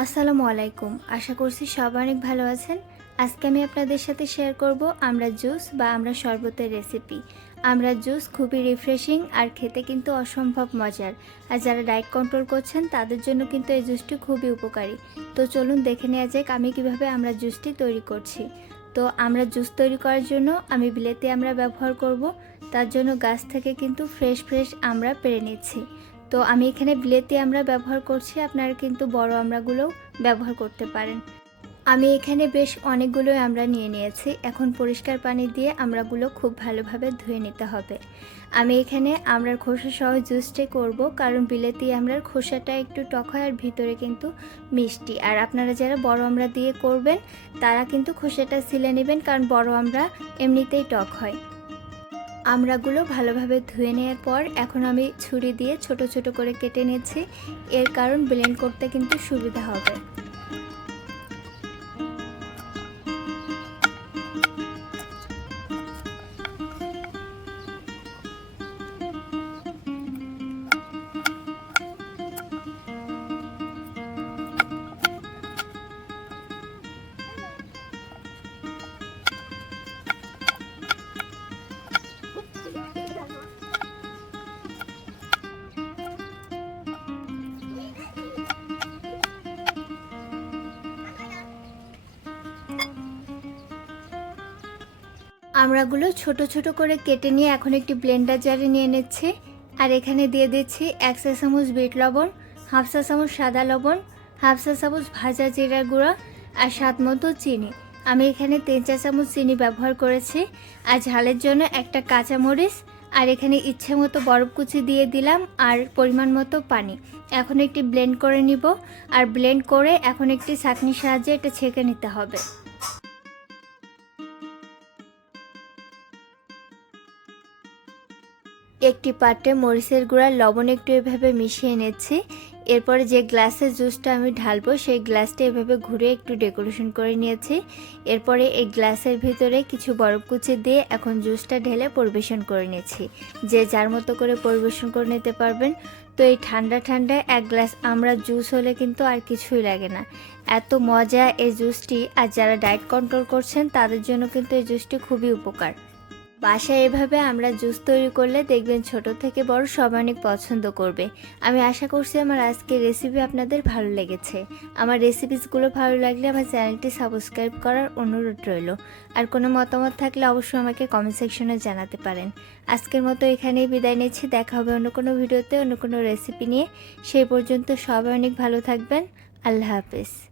আসসালামু আলাইকুম। আশা করছি সব অনেক ভালো আছেন। আজকে আমি আপনাদের সাথে শেয়ার করব আমরা জুস বা আমরা শরবতের রেসিপি আমরা জুস খুবই রিফ্রেশিং আর খেতে কিন্তু অসম্ভব মজার। আর যারা ডায়েট কন্ট্রোল করছেন, তাদের জন্য কিন্তু এই জুসটি খুবই উপকারী। তো চলুন দেখে নেওয়া যাক আমি কীভাবে আমরা জুসটি তৈরি করছি। তো আমরা জুস তৈরি করার জন্য আমি বিলেতে আমরা ব্যবহার করব। তার জন্য গাছ থেকে কিন্তু ফ্রেশ ফ্রেশ আমরা পেরে নিচ্ছি। তো আমি এখানে বিলেতি আমরা ব্যবহার করছি, আপনারা কিন্তু বড় আমড়াগুলোও ব্যবহার করতে পারেন। আমি এখানে বেশ অনেকগুলোই আমরা নিয়ে নিয়েছি, এখন পরিষ্কার পানি দিয়ে আমরাগুলো খুব ভালোভাবে ধুয়ে নিতে হবে। আমি এখানে আমড়ার খোসা সহ জুসটি করব, কারণ বিলেতি আমড়ার খোসাটা একটু টক হয় আর ভিতরে কিন্তু মিষ্টি। আর আপনারা যারা বড় আমড়া দিয়ে করবেন, তারা কিন্তু খোসাটা ছিলে নেবেন, কারণ বড় আমড়া এমনিতেই টক হয়। আমড়াগুলো ভালোভাবে ধুয়ে নেওয়ার পর এখন আমি ছুরি দিয়ে ছোট ছোট করে কেটে নিচ্ছি। এর কারণ ব্লেন্ড করতে কিন্তু সুবিধা হবে। আমড়াগুলো ছোট ছোট করে কেটে নিয়ে এখন একটি ব্লেন্ডার জারে নিয়ে নিচ্ছি। আর এখানে দিয়ে দিচ্ছি এক চা চামচ বিট লবণ, হাফ চা চামচ সাদা লবণ, হাফ চা চামচ ভাজা জিরার গুঁড়া আর স্বাদ মতো চিনি। আমি এখানে তিন চা চামচ চিনি ব্যবহার করেছি। আর ঝালের জন্য একটা কাঁচামরিচ আর এখানে ইচ্ছে মতো বরফ কুচি দিয়ে দিলাম আর পরিমাণ মতো পানি। এখন একটি ব্লেন্ড করে নিব। আর ব্লেন্ড করে এখন একটি ছাঁকনির সাহায্যে এটা ছেঁকে নিতে হবে। একটি পাত্রে মরিচের গুঁড়া, লবণ একটু এভাবে মিশিয়ে নিচ্ছি। এরপরে যে গ্লাসের জুসটা আমি ঢালবো, সেই গ্লাসটা এভাবে ঘুরে একটু ডেকোরেশন করে নিয়েছি। এরপরে এই গ্লাসের ভিতরে কিছু বরফ কুচি দিয়ে এখন জুসটা ঢেলে পরিবেশন করে নিয়েছি যে যার মতো করে পরিবেশন করে নিতে পারবেন। তো এই ঠান্ডা ঠান্ডায় এক গ্লাস আমরা জুস হলে কিন্তু আর কিছুই লাগে না। এত মজা এই জুসটি। আর যারা ডায়েট কন্ট্রোল করছেন, তাদের জন্য কিন্তু এই জুসটি খুবই উপকার। বাসায় এভাবে আমরা জুস তৈরি করলে দেখবেন ছোট থেকে বড় সব অনেক পছন্দ করবে। আমি আশা করছি আমার আজকের রেসিপি আপনাদের ভালো লেগেছে। আমার রেসিপিসগুলো ভালো লাগলে আমার চ্যানেলটি সাবস্ক্রাইব করার অনুরোধ রইল। আর কোনো মতামত থাকলে অবশ্যই আমাকে কমেন্ট সেকশনে জানাতে পারেন। আজকের মতো এখানেই বিদায় নিচ্ছি। দেখা হবে অন্য কোনো ভিডিওতে অন্য কোনো রেসিপি নিয়ে। সেই পর্যন্ত সবাই অনেক ভালো থাকবেন। আল্লাহ হাফেজ।